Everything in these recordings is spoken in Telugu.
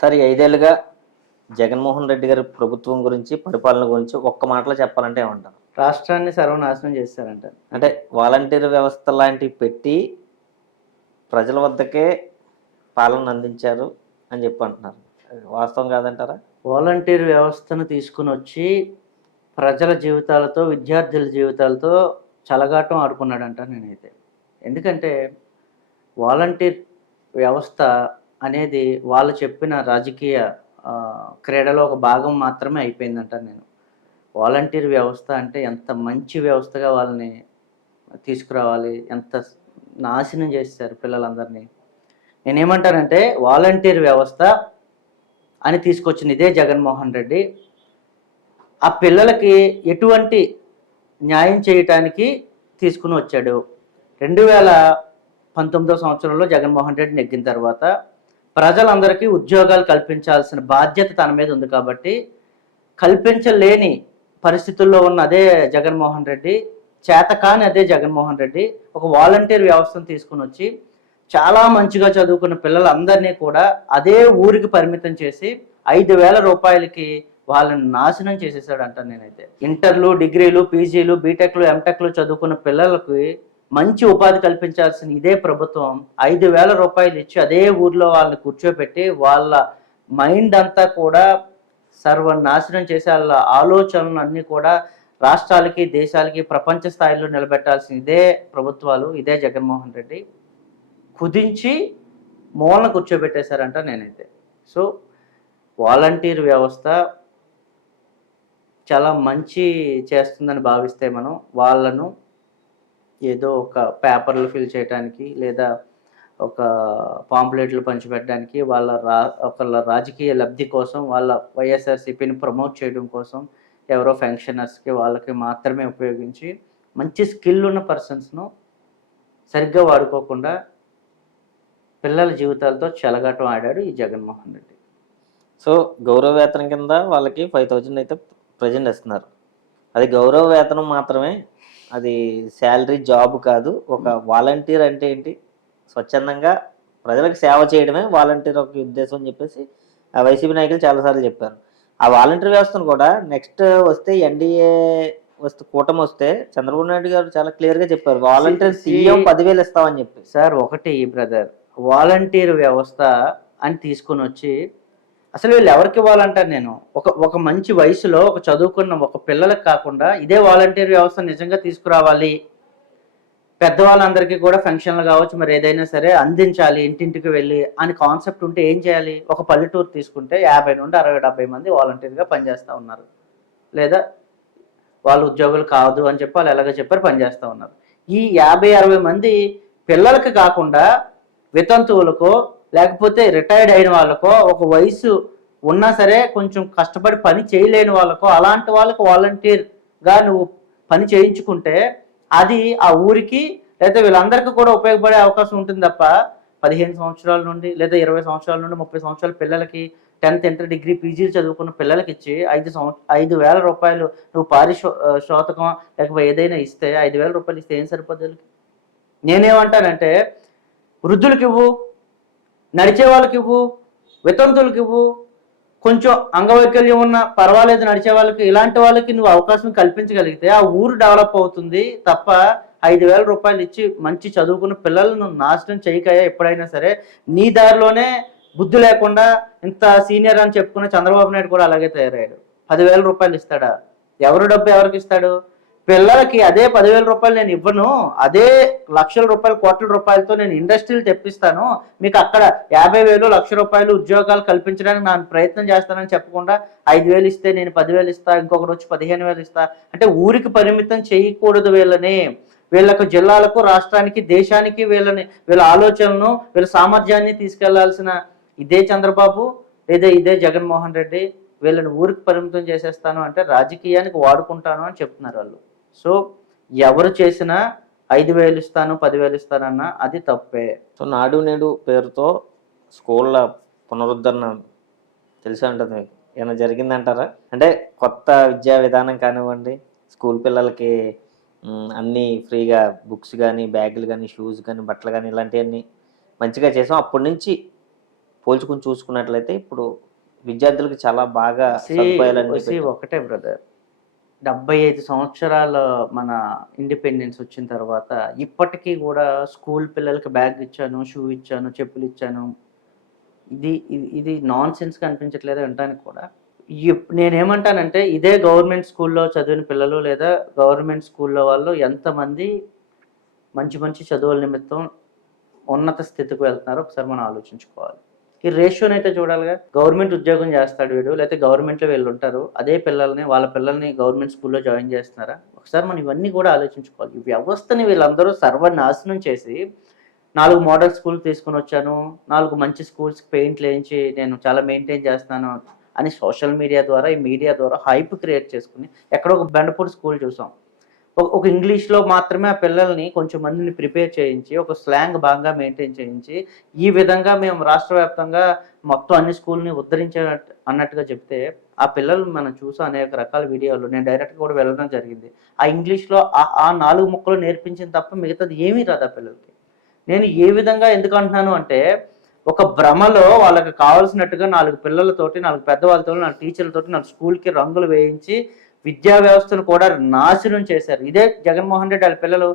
సార్, ఈ 5 ఏళ్లుగా జగన్మోహన్ రెడ్డి గారి ప్రభుత్వం గురించి, పరిపాలన గురించి ఒక్క మాటలో చెప్పాలంటే ఏమంటారు? రాష్ట్రాన్ని సర్వనాశనం చేశారంట. అంటే వాలంటీర్ వ్యవస్థ లాంటివి పెట్టి ప్రజల వద్దకే పాలన అందించారు అని చెప్పి అంటున్నారు. వాస్తవం కాదంటారా? వాలంటీర్ వ్యవస్థను తీసుకుని వచ్చి ప్రజల జీవితాలతో, విద్యార్థుల జీవితాలతో చెలగాటం ఆడుకున్నాడంట నేనైతే. ఎందుకంటే వాలంటీర్ వ్యవస్థ అనేది వాళ్ళు చెప్పిన రాజకీయ క్రీడలో ఒక భాగం మాత్రమే అయిపోయిందంట నేను. వాలంటీర్ వ్యవస్థ అంటే ఎంత మంచి వ్యవస్థగా వాళ్ళని తీసుకురావాలి, ఎంత నాశనం చేశారు పిల్లలందరినీ. నేనేమంటానంటే వాలంటీర్ వ్యవస్థ అని తీసుకొచ్చిన ఇదే జగన్మోహన్ రెడ్డి ఆ పిల్లలకి ఎటువంటి న్యాయం చేయటానికి తీసుకుని వచ్చాడు. 2019 సంవత్సరంలో జగన్మోహన్ రెడ్డి నెగ్గిన తర్వాత ప్రజలందరికీ ఉద్యోగాలు కల్పించాల్సిన బాధ్యత తన మీద ఉంది కాబట్టి కల్పించలేని పరిస్థితుల్లో ఉన్న అదే జగన్మోహన్ రెడ్డి, చేతకాని అదే జగన్మోహన్ రెడ్డి ఒక వాలంటీర్ వ్యవస్థను తీసుకుని వచ్చి చాలా మంచిగా చదువుకున్న పిల్లలందరినీ కూడా అదే ఊరికి పరిమితం చేసి 5,000 రూపాయలకి వాళ్ళని నాశనం చేసేసాడంట నేనైతే. ఇంటర్లు, డిగ్రీలు, పీజీలు, బీటెక్లు, ఎంటెక్లు చదువుకున్న పిల్లలకి మంచి ఉపాధి కల్పించాల్సిన ఇదే ప్రభుత్వం 5,000 రూపాయలు ఇచ్చి అదే ఊర్లో వాళ్ళని కూర్చోబెట్టి వాళ్ళ మైండ్ అంతా కూడా సర్వనాశనం చేసే వాళ్ళ ఆలోచనలు అన్నీ కూడా రాష్ట్రాలకి, దేశాలకి, ప్రపంచ స్థాయిలో నిలబెట్టాల్సిన ఇదే ప్రభుత్వాలు, ఇదే జగన్మోహన్ రెడ్డి కుదించి మూలన కూర్చోబెట్టేశారంట నేనైతే. సో వాలంటీర్ వ్యవస్థ చాలా మంచి చేస్తుందని భావిస్తే మనం వాళ్ళను ఏదో ఒక పేపర్లు ఫిల్ చేయడానికి లేదా ఒక పాంప్లెట్లు పంచిపెట్టడానికి వాళ్ళ రాజకీయ లబ్ధి కోసం, వాళ్ళ వైఎస్ఆర్సీపీని ప్రమోట్ చేయడం కోసం ఎవరో ఫంక్షనర్స్కి వాళ్ళకి మాత్రమే ఉపయోగించి మంచి స్కిల్ ఉన్న పర్సన్స్ను సరిగ్గా వాడుకోకుండా పిల్లల జీవితాలతో చెలగాటం ఆడాడు ఈ జగన్మోహన్ రెడ్డి. సో గౌరవ వేతనం కింద వాళ్ళకి 5,000 అయితే ప్రజెంట్ ఇస్తున్నారు. అది గౌరవ వేతనం మాత్రమే, అది శాలరీ జాబ్ కాదు. ఒక వాలంటీర్ అంటే ఏంటి? స్వచ్ఛందంగా ప్రజలకు సేవ చేయడమే వాలంటీర్ ఒక ఉద్దేశం అని చెప్పేసి ఆ వైసీపీ నాయకులు చాలాసార్లు చెప్పారు. ఆ వాలంటీర్ వ్యవస్థను కూడా నెక్స్ట్ వస్తే ఎన్డీఏ కూటమి వస్తే చంద్రబాబు నాయుడు గారు చాలా క్లియర్గా చెప్పారు, వాలంటీర్ సీఎం 10,000 ఇస్తామని చెప్పి. సార్ ఒకటి బ్రదర్, వాలంటీర్ వ్యవస్థ అని తీసుకుని వచ్చి అసలు వీళ్ళు ఎవరికి ఇవ్వాలంటారు? నేను ఒక మంచి వయసులో ఒక చదువుకున్న ఒక పిల్లలకు కాకుండా ఇదే వాలంటీర్ వ్యవస్థ నిజంగా తీసుకురావాలి, పెద్దవాళ్ళందరికీ కూడా ఫంక్షన్లు కావచ్చు మరి ఏదైనా సరే అందించాలి ఇంటింటికి వెళ్ళి అని కాన్సెప్ట్ ఉంటే ఏం చేయాలి? ఒక పల్లెటూరు తీసుకుంటే 50 నుండి 60-70 మంది వాలంటీర్గా పనిచేస్తూ ఉన్నారు, లేదా వాళ్ళు ఉద్యోగులు కాదు అని చెప్పి వాళ్ళు ఎలాగ చెప్పారు పనిచేస్తూ ఉన్నారు. ఈ 50-60 మంది పిల్లలకి కాకుండా వితంతువులకో లేకపోతే రిటైర్డ్ అయిన వాళ్ళకో, ఒక వయసు ఉన్నా సరే కొంచెం కష్టపడి పని చేయలేని వాళ్ళకో, అలాంటి వాళ్ళకు వాలంటీర్గా నువ్వు పని చేయించుకుంటే అది ఆ ఊరికి లేదా వీళ్ళందరికీ కూడా ఉపయోగపడే అవకాశం ఉంటుంది తప్ప 15 సంవత్సరాల నుండి లేదా 20 సంవత్సరాల నుండి 30 సంవత్సరాల పిల్లలకి 10th ఇంటర్ డిగ్రీ పీజీలు చదువుకున్న పిల్లలకి ఇచ్చి 5,000 రూపాయలు నువ్వు పారితోషికం లేకపోతే ఏదైనా ఇస్తే 5,000 రూపాయలు ఇస్తే ఏం సరిపోతుంది? నేనేమంటానంటే వృద్ధులకి ఇవ్వు, నడిచే వాళ్ళకి ఇవ్వు, వితంతులకి ఇవ్వు, కొంచెం అంగవైకల్యం ఉన్న పర్వాలేదు నడిచే వాళ్ళకి, ఇలాంటి వాళ్ళకి నువ్వు అవకాశం కల్పించగలిగితే ఆ ఊరు డెవలప్ అవుతుంది తప్ప 5,000 రూపాయలు ఇచ్చి మంచి చదువుకున్న పిల్లలను నాశనం చేయకయా. ఎప్పుడైనా సరే నీ దారిలోనే బుద్ధి లేకుండా ఇంత సీనియర్ అని చెప్పుకున్న చంద్రబాబు నాయుడు కూడా అలాగే తయారయ్యాడు. 10,000 రూపాయలు ఇస్తాడా? ఎవరు డబ్బు ఎవరికి ఇస్తాడు? పిల్లలకి అదే 10,000 రూపాయలు నేను ఇవ్వను, అదే లక్షల రూపాయలు, కోట్ల రూపాయలతో నేను ఇండస్ట్రీలు తెప్పిస్తాను, మీకు అక్కడ 50,000, 1,00,000 రూపాయలు ఉద్యోగాలు కల్పించడానికి నేను ప్రయత్నం చేస్తానని చెప్పకుండా 5,000 ఇస్తే నేను 10,000 ఇస్తా, ఇంకొకటి వచ్చి 15,000 ఇస్తా అంటే ఊరికి పరిమితం చేయకూడదు వీళ్ళని. వీళ్ళకు జిల్లాలకు, రాష్ట్రానికి, దేశానికి వీళ్ళ ఆలోచనలను, వీళ్ళ సామర్థ్యాన్ని తీసుకెళ్లాల్సిన ఇదే చంద్రబాబు లేదా ఇదే జగన్మోహన్ రెడ్డి వీళ్ళని ఊరికి పరిమితం చేసేస్తాను అంటే రాజకీయానికి వాడుకుంటాను అని చెప్తున్నారు వాళ్ళు. సో ఎవరు చేసినా 5,000 ఇస్తాను 10,000 ఇస్తానన్నా అది తప్పే. సో నాడు నేడు పేరుతో స్కూళ్ళ పునరుద్ధరణ తెలిసే ఉంటుంది మీకు, ఏమైనా జరిగిందంటారా? అంటే కొత్త విద్యా విధానం కానివ్వండి, స్కూల్ పిల్లలకి అన్నీ ఫ్రీగా బుక్స్ కానీ, బ్యాగులు కానీ, షూస్ కానీ, బట్టలు కానీ ఇలాంటివన్నీ మంచిగా చేసాం. అప్పటి నుంచి పోల్చుకుని చూసుకున్నట్లయితే ఇప్పుడు విద్యార్థులకు చాలా బాగా సదుపాయాలన్నీ పెట్టారు. ఒకటే బ్రదర్, 75 సంవత్సరాల మన ఇండిపెండెన్స్ వచ్చిన తర్వాత ఇప్పటికీ కూడా స్కూల్ పిల్లలకి బ్యాగ్ ఇచ్చాను, షూ ఇచ్చాను, చెప్పులు ఇచ్చాను. ఇది నాన్ సెన్స్ కనిపించట్లేదు వినటానికి కూడా. నేనేమంటానంటే ఇదే గవర్నమెంట్ స్కూల్లో చదివిన పిల్లలు లేదా గవర్నమెంట్ స్కూల్లో వాళ్ళు ఎంతమంది మంచి మంచి చదువుల నిమిత్తం ఉన్నత స్థితికి వెళ్తున్నారో ఒకసారి మనం ఆలోచించుకోవాలి. ఈ రేషియోని అయితే చూడాలిగా. గవర్నమెంట్ ఉద్యోగం చేస్తాడు వీడు, లేకపోతే గవర్నమెంట్లో వీళ్ళు ఉంటారు, అదే వాళ్ళ పిల్లల్ని గవర్నమెంట్ స్కూల్లో జాయిన్ చేస్తున్నారా? ఒకసారి మనం ఇవన్నీ కూడా ఆలోచించుకోవాలి. ఈ వ్యవస్థని వీళ్ళందరూ సర్వనాశనం చేసి 4 మోడల్ స్కూల్ తీసుకుని వచ్చాను, 4 మంచి స్కూల్స్కి పెయింట్లు వేయించి నేను చాలా మెయింటైన్ చేస్తాను అని సోషల్ మీడియా ద్వారా, ఈ మీడియా ద్వారా హైప్ క్రియేట్ చేసుకుని ఎక్కడో ఒక బెండపూడి స్కూల్ చూసాం. ఒక ఇంగ్లీష్లో మాత్రమే ఆ పిల్లల్ని కొంచెం మందిని ప్రిపేర్ చేయించి, ఒక స్లాంగ్ బాగా మెయింటైన్ చేయించి, ఈ విధంగా మేము రాష్ట్ర వ్యాప్తంగా మొత్తం అన్ని స్కూల్ని అన్నట్టుగా చెప్తే, ఆ పిల్లలు మనం చూసాం అనేక రకాల వీడియోలు. నేను డైరెక్ట్గా కూడా వెళ్ళడం జరిగింది. ఆ ఇంగ్లీష్లో ఆ 4 ముక్కలు నేర్పించిన తప్ప మిగతాది ఏమీ రాదు ఆ పిల్లలకి. నేను ఏ విధంగా ఎందుకు అంటున్నాను అంటే, ఒక భ్రమలో వాళ్ళకి కావాల్సినట్టుగా 4 పిల్లలతోటి, 4 పెద్దవాళ్ళతో, 4 టీచర్లతోటి 4 స్కూల్కి రంగులు వేయించి విద్యా వ్యవస్థను కూడా నాశనం చేశారు. ఇదే జగన్మోహన్ రెడ్డి వాళ్ళ పిల్లలు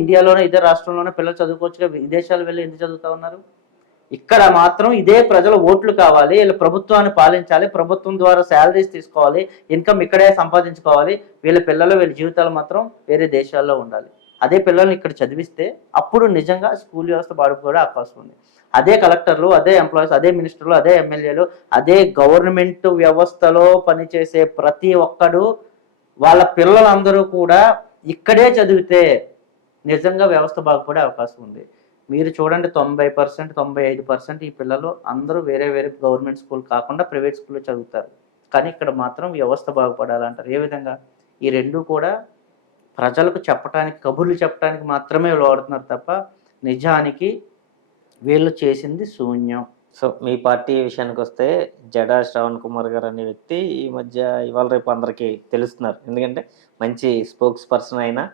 ఇండియాలోనే ఇదే రాష్ట్రంలోనే పిల్లలు చదువుకోవచ్చుగా, విదేశాలు వెళ్ళి ఎందుకు చదువుతా ఉన్నారు? ఇక్కడ మాత్రం ఇదే ప్రజల ఓట్లు కావాలి, వీళ్ళ ప్రభుత్వాన్ని పాలించాలి, ప్రభుత్వం ద్వారా శాలరీస్ తీసుకోవాలి, ఇన్కమ్ ఇక్కడే సంపాదించుకోవాలి, వీళ్ళ పిల్లలు వీళ్ళ జీవితాలు మాత్రం వేరే దేశాల్లో ఉండాలి. అదే పిల్లల్ని ఇక్కడ చదివిస్తే అప్పుడు నిజంగా స్కూల్ వ్యవస్థ బాగుపడే అవకాశం ఉంది. అదే కలెక్టర్లు, అదే ఎంప్లాయీస్, అదే మినిస్టర్లు, అదే ఎమ్మెల్యేలు, అదే గవర్నమెంట్ వ్యవస్థలో పనిచేసే ప్రతి ఒక్కడు వాళ్ళ పిల్లలందరూ కూడా ఇక్కడే చదివితే నిజంగా వ్యవస్థ బాగుపడే అవకాశం ఉంది. మీరు చూడండి 90%, 95% ఈ పిల్లలు అందరూ వేరే గవర్నమెంట్ స్కూల్ కాకుండా ప్రైవేట్ స్కూల్లో చదువుతారు. కానీ ఇక్కడ మాత్రం వ్యవస్థ బాగుపడాలంటారు. ఏ విధంగా? ఈ రెండు కూడా ప్రజలకు చెప్పడానికి, కబుర్లు చెప్పడానికి మాత్రమే వాడుతున్నారు తప్ప నిజానికి వీళ్ళు చేసింది శూన్యం. సో మీ పార్టీ విషయానికి వస్తే జడా శ్రవణ్ కుమార్ గారు అనే వ్యక్తి ఈ మధ్య ఇవాళ రేపు అందరికీ తెలుస్తున్నారు. ఎందుకంటే మంచి స్పోక్స్ పర్సన్ అయినా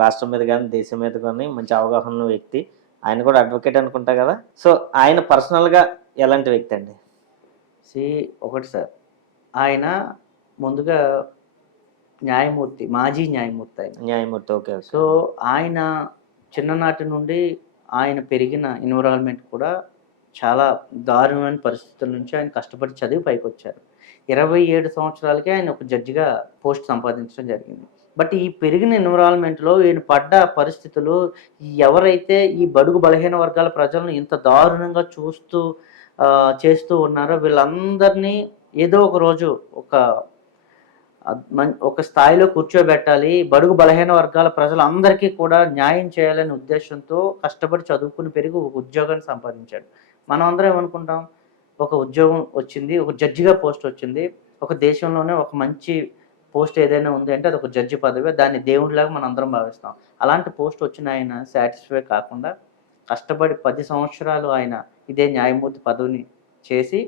రాష్ట్రం మీద కానీ దేశం మీద కానీ మంచి అవగాహన ఉన్న వ్యక్తి. ఆయన కూడా అడ్వకేట్ అనుకుంటా కదా. సో ఆయన పర్సనల్గా ఎలాంటి వ్యక్తి అండి? ఒకటి సార్, ఆయన ముందుగా న్యాయమూర్తి, మాజీ న్యాయమూర్తి. న్యాయమూర్తి, ఓకే. సో ఆయన చిన్ననాటి నుండి ఆయన పెరిగిన ఎన్విరాన్మెంట్ కూడా చాలా దారుణమైన పరిస్థితుల నుంచి ఆయన కష్టపడి చదివి పైకి వచ్చారు. 27 సంవత్సరాలకే ఆయన ఒక జడ్జిగా పోస్ట్ సంపాదించడం జరిగింది. బట్ ఈ పెరిగిన ఎన్విరాన్మెంట్లో ఈయన పడ్డ పరిస్థితులు, ఎవరైతే ఈ బడుగు బలహీన వర్గాల ప్రజలను ఇంత దారుణంగా చేస్తూ ఉన్నారో వీళ్ళందరినీ ఏదో ఒక రోజు ఒక స్థాయిలో కూర్చోబెట్టాలి, బడుగు బలహీన వర్గాల ప్రజలందరికీ కూడా న్యాయం చేయాలనే ఉద్దేశంతో కష్టపడి చదువుకుని పెరిగి ఒక ఉద్యోగాన్ని సంపాదించాడు. మనం అందరం ఏమనుకుంటాం, ఒక ఉద్యోగం వచ్చింది, ఒక జడ్జిగా పోస్ట్ వచ్చింది, ఒక దేశంలోనే ఒక మంచి పోస్ట్ ఏదైనా ఉంది అంటే అది ఒక జడ్జి పదవి, దాన్ని దేవుడిలాగా మనం అందరం భావిస్తాం. అలాంటి పోస్ట్ వచ్చిన ఆయన సాటిస్ఫై కాకుండా కష్టపడి 10 సంవత్సరాలు ఆయన ఇదే న్యాయమూర్తి పదవిని చేసి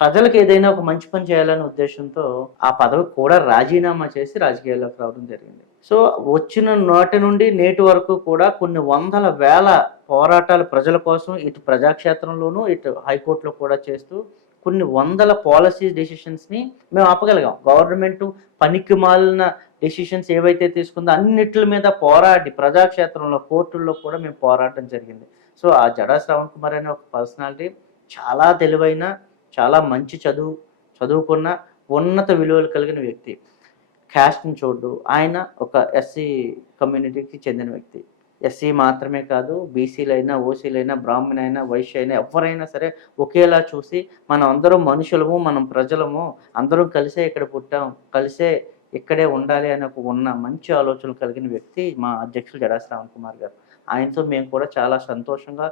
ప్రజలకు ఏదైనా ఒక మంచి పని చేయాలనే ఉద్దేశంతో ఆ పదవి కూడా రాజీనామా చేసి రాజకీయాల్లోకి రావడం జరిగింది. సో వచ్చిన నాటి నుండి నేటి వరకు కూడా కొన్ని వందల వేల పోరాటాలు ప్రజల కోసం ఇటు ప్రజాక్షేత్రంలోనూ ఇటు హైకోర్టులో కూడా చేస్తూ కొన్ని వందల పాలసీ డెసిషన్స్ని మేము ఆపగలిగాం. గవర్నమెంట్ పనికి మాలిన డెసిషన్స్ ఏవైతే తీసుకుందో అన్నిటి మీద పోరాడి ప్రజాక్షేత్రంలో కోర్టుల్లో కూడా మేము పోరాటం జరిగింది. సో ఆ జడా శ్రవణ్ కుమార్ అనే ఒక పర్సనాలిటీ చాలా తెలివైన, చాలా మంచి చదువుకున్న, ఉన్నత విలువలు కలిగిన వ్యక్తి. క్యాస్ట్ని చూడు, ఆయన ఒక ఎస్సీ కమ్యూనిటీకి చెందిన వ్యక్తి. ఎస్సీ మాత్రమే కాదు, బీసీలైనా, ఓసీలైనా, బ్రాహ్మణైనా, వైశ్య అయినా ఎవరైనా సరే ఒకేలా చూసి మనం అందరం మనుషులము, మనం ప్రజలము, అందరం కలిసే ఇక్కడ పుట్టాం, కలిసే ఇక్కడే ఉండాలి అని ఉన్న మంచి ఆలోచనలు కలిగిన వ్యక్తి మా అధ్యక్షులు జడా శ్రవణ్ కుమార్ గారు. ఆయనతో మేము కూడా చాలా సంతోషంగా,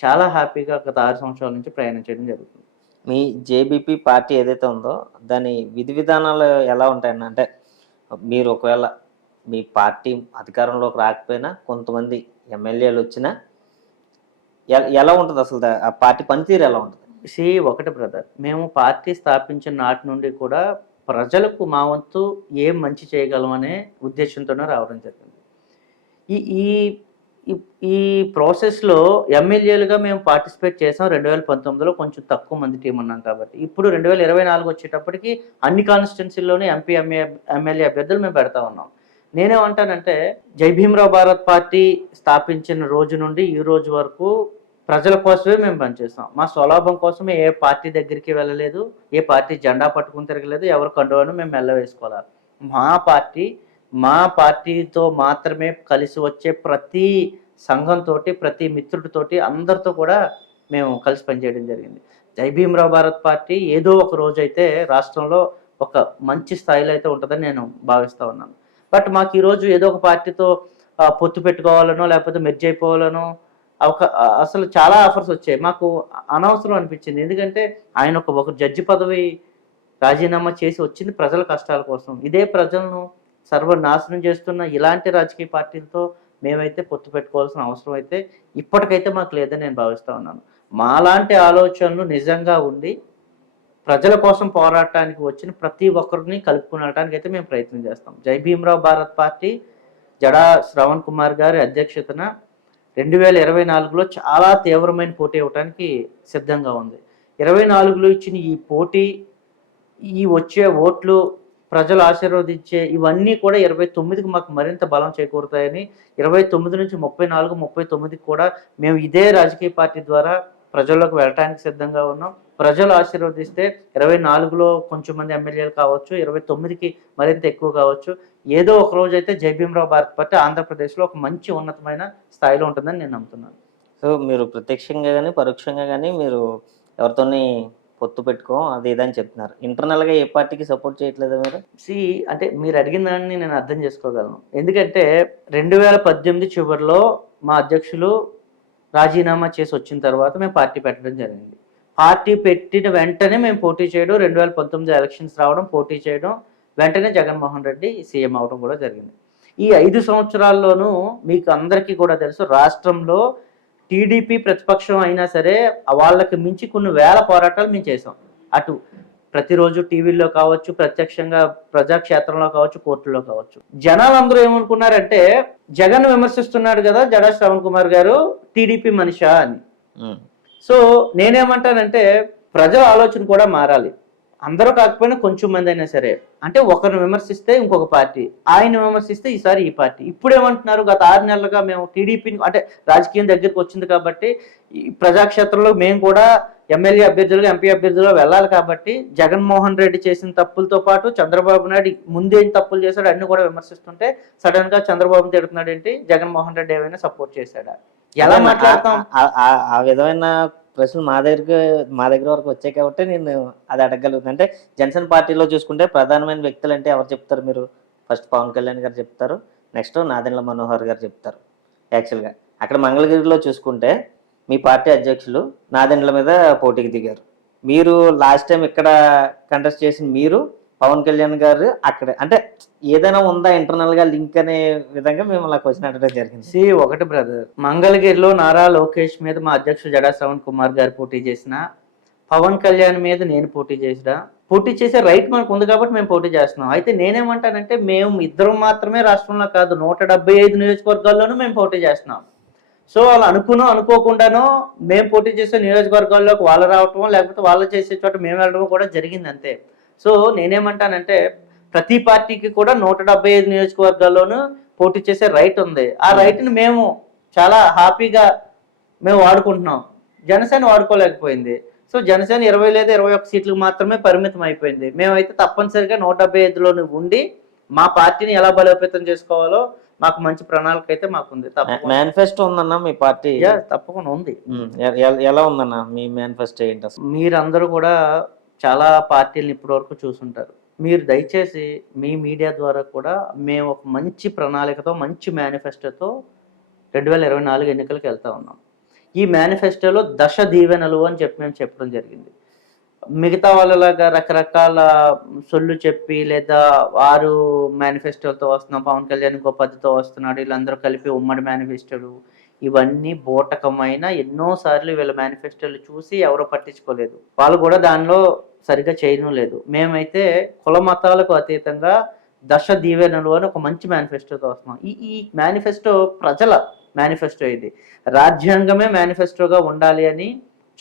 చాలా హ్యాపీగా గత 6 సంవత్సరాల నుంచి ప్రయాణం చేయడం జరుగుతుంది. మీ జేబీపీ పార్టీ ఏదైతే ఉందో దాని విధి విధానాలు ఎలా ఉంటాయన్న? అంటే మీరు ఒకవేళ మీ పార్టీ అధికారంలోకి రాకపోయినా కొంతమంది ఎమ్మెల్యేలు వచ్చినా ఎలా ఉంటుంది అసలు? ఆ పార్టీ పనితీరు ఎలా ఉంటుంది? ఒకటి బ్రదర్, మేము పార్టీ స్థాపించిన నాటి నుండి కూడా ప్రజలకు మా వంతు ఏం మంచి చేయగలం అనే ఉద్దేశంతోనే రావడం జరిగింది. ఈ ఈ ప్రాసెస్లో ఎమ్మెల్యేలుగా మేము పార్టిసిపేట్ చేసాం 2019లో, కొంచెం తక్కువ మంది టీం ఉన్నాం కాబట్టి. ఇప్పుడు 2024 వచ్చేటప్పటికి అన్ని కాన్స్టిట్యున్సీల్లోనే ఎంపీ ఎమ్మెల్యే అభ్యర్థులు మేము పెడతా ఉన్నాం. నేనేమంటానంటే జై భీమరావు భారత్ పార్టీ స్థాపించిన రోజు నుండి ఈ రోజు వరకు ప్రజల కోసమే మేము పనిచేస్తాం. మా స్వలాభం కోసమే ఏ పార్టీ దగ్గరికి వెళ్ళలేదు, ఏ పార్టీ జెండా పట్టుకుని తిరగలేదు, ఎవరు కండువాను మేము మెల్ల వేసుకోవాలి. మా పార్టీతో మాత్రమే కలిసి వచ్చే ప్రతి సంఘంతో, ప్రతి మిత్రుడితోటి, అందరితో కూడా మేము కలిసి పనిచేయడం జరిగింది. జై భీమరావు భారత్ పార్టీ ఏదో ఒక రోజు అయితే రాష్ట్రంలో ఒక మంచి స్థాయిలో అయితే ఉంటుందని నేను భావిస్తూ ఉన్నాను. బట్ మాకు ఈరోజు ఏదో ఒక పార్టీతో పొత్తు పెట్టుకోవాలనో లేకపోతే మెర్జ్ అయిపోవాలనో అసలు చాలా ఆఫర్స్ వచ్చాయి. మాకు అనవసరం అనిపించింది. ఎందుకంటే ఆయన ఒక జడ్జి పదవి రాజీనామా చేసి వచ్చింది ప్రజల కష్టాల కోసం. ఇదే ప్రజలను సర్వనాశనం చేస్తున్న ఇలాంటి రాజకీయ పార్టీలతో మేమైతే పొత్తు పెట్టుకోవాల్సిన అవసరం అయితే ఇప్పటికైతే మాకు లేదని నేను భావిస్తూ ఉన్నాను. మాలాంటి ఆలోచనలు నిజంగా ఉండి ప్రజల కోసం పోరాటానికి వచ్చిన ప్రతి ఒక్కరిని కలుపుకునడానికి అయితే మేము ప్రయత్నం చేస్తాం. జై భీమరావు భారత్ పార్టీ జడా శ్రవణ్ కుమార్ గారి అధ్యక్షతన 2024లో చాలా తీవ్రమైన పోటీ ఇవ్వడానికి సిద్ధంగా ఉంది. 24లో ఇచ్చిన ఈ పోటీ, ఈ వచ్చే ఓట్లు, ప్రజలు ఆశీర్వదించే ఇవన్నీ కూడా 29కి మాకు మరింత బలం చేకూరుతాయని, 29 నుంచి 34, 39కి కూడా మేము ఇదే రాజకీయ పార్టీ ద్వారా ప్రజల్లోకి వెళ్ళటానికి సిద్ధంగా ఉన్నాం. ప్రజలు ఆశీర్వదిస్తే 24లో కొంచెం మంది ఎమ్మెల్యేలు కావచ్చు, 29కి మరింత ఎక్కువ కావచ్చు. ఏదో ఒక రోజు అయితే జై భీమరావు భారత్ పార్టీ ఆంధ్రప్రదేశ్లో ఒక మంచి ఉన్నతమైన స్థాయిలో ఉంటుందని నేను నమ్ముతున్నాను. సో మీరు ప్రత్యక్షంగా కానీ పరోక్షంగా కానీ మీరు ఎవరితోని పొత్తు పెట్టుకో అది ఇదని చెప్తున్నారు. ఇంటర్నల్గా ఏ పార్టీకి సపోర్ట్ చేయట్లేదా మీరు? అంటే మీరు అడిగిన దాన్ని నేను అర్థం చేసుకోగలను. ఎందుకంటే 2018 చివరిలో మా అధ్యక్షులు రాజీనామా చేసి వచ్చిన తర్వాత మేము పార్టీ పెట్టడం జరిగింది. పార్టీ పెట్టిన వెంటనే మేము పోటీ చేయడం, 2019 ఎలక్షన్స్ రావడం, పోటీ చేయడం, వెంటనే జగన్మోహన్ రెడ్డి సీఎం అవడం కూడా జరిగింది. ఈ 5 సంవత్సరాల్లోనూ మీకు అందరికీ కూడా తెలుసు, రాష్ట్రంలో టీడీపీ ప్రతిపక్షం అయినా సరే వాళ్ళకి మించి కొన్ని వేల పోరాటాలు మేము చేసాం. అటు ప్రతిరోజు టీవీల్లో కావచ్చు, ప్రత్యక్షంగా ప్రజాక్షేత్రంలో కావచ్చు, కోర్టులో కావచ్చు. జనాలందరూ ఏమనుకున్నారంటే జగన్ విమర్శిస్తున్నాడు కదా జడా శ్రవణ్ కుమార్ గారు, టీడీపీ మనిషా అని. సో నేనేమంటానంటే ప్రజల ఆలోచన కూడా మారాలి. అందరూ కాకపోయినా కొంచెం మంది అయినా సరే, అంటే ఒకరిని విమర్శిస్తే ఇంకొక పార్టీ, ఆయన విమర్శిస్తే ఈసారి ఈ పార్టీ. ఇప్పుడు ఏమంటున్నారు, గత 6 నెలలుగా మేము టీడీపీని, అంటే రాజకీయం దగ్గరికి వచ్చింది కాబట్టి ఈ ప్రజాక్షేత్రంలో మేము కూడా ఎమ్మెల్యే అభ్యర్థులుగా, ఎంపీ అభ్యర్థులుగా వెళ్ళాలి కాబట్టి జగన్మోహన్ రెడ్డి చేసిన తప్పులతో పాటు చంద్రబాబు నాయుడు ముందేం తప్పులు చేశాడు అన్ని కూడా విమర్శిస్తుంటే సడన్ గా చంద్రబాబు తిడుతున్నాడు ఏంటి, జగన్మోహన్ రెడ్డి ఏమైనా సపోర్ట్ చేశాడా? ఎలా మాట్లాడతాం? ఆ విధమైన ప్రశ్నలు మా దగ్గర వరకు వచ్చాయి కాబట్టి నేను అది అడగగలుగుతాను. అంటే జనసేన పార్టీలో చూసుకుంటే ప్రధానమైన వ్యక్తులు అంటే ఎవరు చెప్తారు మీరు? ఫస్ట్ పవన్ కళ్యాణ్ గారు చెప్తారు, నెక్స్ట్ నాదెండ్ల మనోహర్ గారు చెప్తారు. యాక్చువల్గా అక్కడ మంగళగిరిలో చూసుకుంటే మీ పార్టీ అధ్యక్షులు నాదెండ్ల మీద పోటీకి దిగారు. మీరు లాస్ట్ టైం ఇక్కడ కంటెస్ట్ చేసిన మీరు పవన్ కళ్యాణ్ గారు అక్కడ, అంటే ఏదైనా ఉందా ఇంటర్నల్ గా లింక్ అనే విధంగా మిమ్మల్ని క్వశ్చన్ అడగడం జరిగింది. ఒకటి బ్రదర్, మంగళగిరిలో నారా లోకేష్ మీద మా అధ్యక్షుడు జడా శ్రవణ్ కుమార్ గారు పోటీ చేసిన, పవన్ కళ్యాణ్ మీద నేను పోటీ చేసే రైట్ మనకు ఉంది కాబట్టి మేము పోటీ చేస్తున్నాం. అయితే నేనేమంటానంటే మేము ఇద్దరం మాత్రమే రాష్ట్రంలో కాదు, 175 నియోజకవర్గాల్లోనూ మేము పోటీ చేస్తున్నాం. సో వాళ్ళు అనుకోకుండానో మేము పోటీ చేసే నియోజకవర్గాల్లోకి వాళ్ళు రావటం, లేకపోతే వాళ్ళు చేసే చోట మేము వెళ్ళడం కూడా జరిగింది అంతే. సో నేనేమంటానంటే ప్రతి పార్టీకి కూడా 175 నియోజకవర్గాల్లోనూ పోటీ చేసే రైట్ ఉంది. ఆ రైట్ని మేము చాలా హ్యాపీగా మేము వాడుకుంటున్నాం. జనసేన వాడుకోలేకపోయింది. సో జనసేన 20 లేదా 21 సీట్లకు మాత్రమే పరిమితం అయిపోయింది. మేమైతే తప్పనిసరిగా 175లోని ఉండి మా పార్టీని ఎలా బలోపేతం చేసుకోవాలో మాకు మంచి ప్రణాళిక అయితే మాకుంది. మేనిఫెస్టో ఉందన్న మీ పార్టీ? తప్పకుండా ఉంది. ఎలా ఉందన్న మీ మేనిఫెస్టో ఏంటి? మీరందరూ కూడా చాలా పార్టీలను ఇప్పటి వరకు చూసుంటారు. మీరు దయచేసి మీ మీడియా ద్వారా కూడా మేము ఒక మంచి ప్రణాళికతో, మంచి మేనిఫెస్టోతో 2024 ఎన్నికలకు వెళ్తా ఉన్నాం. ఈ మేనిఫెస్టోలో దశ దీవెనలు అని చెప్పి మేము చెప్పడం జరిగింది. మిగతా వాళ్ళలాగా రకరకాల సొల్లు చెప్పి లేదా వారు మేనిఫెస్టోలతో వస్తున్నాం, పవన్ కళ్యాణ్ ఇంకో పద్ధతితో వస్తున్నాడు, వీళ్ళందరూ కలిపి ఉమ్మడి మేనిఫెస్టోలు, ఇవన్నీ బోటకమైన ఎన్నోసార్లు వీళ్ళ మేనిఫెస్టోలు చూసి ఎవరో పట్టించుకోలేదు. వాళ్ళు కూడా దానిలో సరిగ్గా చేయడం లేదు. మేమైతే కుల మతాలకు అతీతంగా దశ దీవెనలు అని ఒక మంచి మేనిఫెస్టోతో వస్తున్నాం. ఈ మేనిఫెస్టో మేనిఫెస్టో ఇది. రాజ్యాంగమే మేనిఫెస్టోగా ఉండాలి అని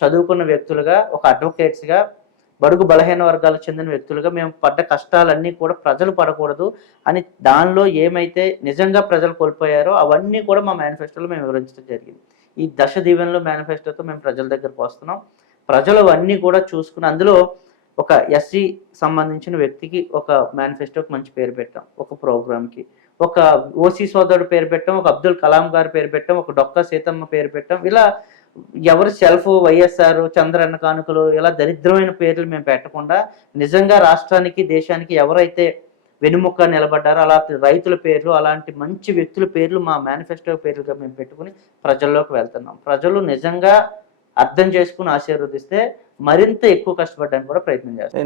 చదువుకున్న వ్యక్తులుగా, ఒక అడ్వకేట్స్గా, బడుగు బలహీన వర్గాలకు చెందిన వ్యక్తులుగా మేము పడ్డ కష్టాలన్నీ కూడా ప్రజలు పడకూడదు అని, దానిలో ఏమైతే నిజంగా ప్రజలు కోల్పోయారో అవన్నీ కూడా మా మేనిఫెస్టోలో మేము వివరించడం జరిగింది. ఈ దశ దీవెనలో మేనిఫెస్టోతో మేము ప్రజల దగ్గరకు వస్తున్నాం. ప్రజలు అవన్నీ కూడా చూసుకుని, అందులో ఒక ఎస్సీ సంబంధించిన వ్యక్తికి ఒక మేనిఫెస్టోకి మంచి పేరు పెట్టాం, ఒక ప్రోగ్రామ్కి ఒక ఓసీ సోదరుడు పేరు పెట్టాం, ఒక అబ్దుల్ కలాం గారి పేరు పెట్టాం, ఒక డొక్కా సీతమ్మ పేరు పెట్టాం. ఇలా ఎవరు సెల్ఫ్ వైఎస్ఆర్, చంద్రన్న కానుకలు, ఇలా దరిద్రమైన పేర్లు మేము పెట్టకుండా నిజంగా రాష్ట్రానికి దేశానికి ఎవరైతే వెనుముక్క నిలబడ్డారో అలాంటి రైతుల పేర్లు, అలాంటి మంచి వ్యక్తుల పేర్లు మా మేనిఫెస్టో పేర్లుగా మేము పెట్టుకుని ప్రజల్లోకి వెళ్తున్నాం. ప్రజలు నిజంగా అర్థం చేసుకుని ఆశీర్వదిస్తే మరింత ఎక్కువ కష్టపడడానికి కూడా ప్రయత్నం చేస్తాం.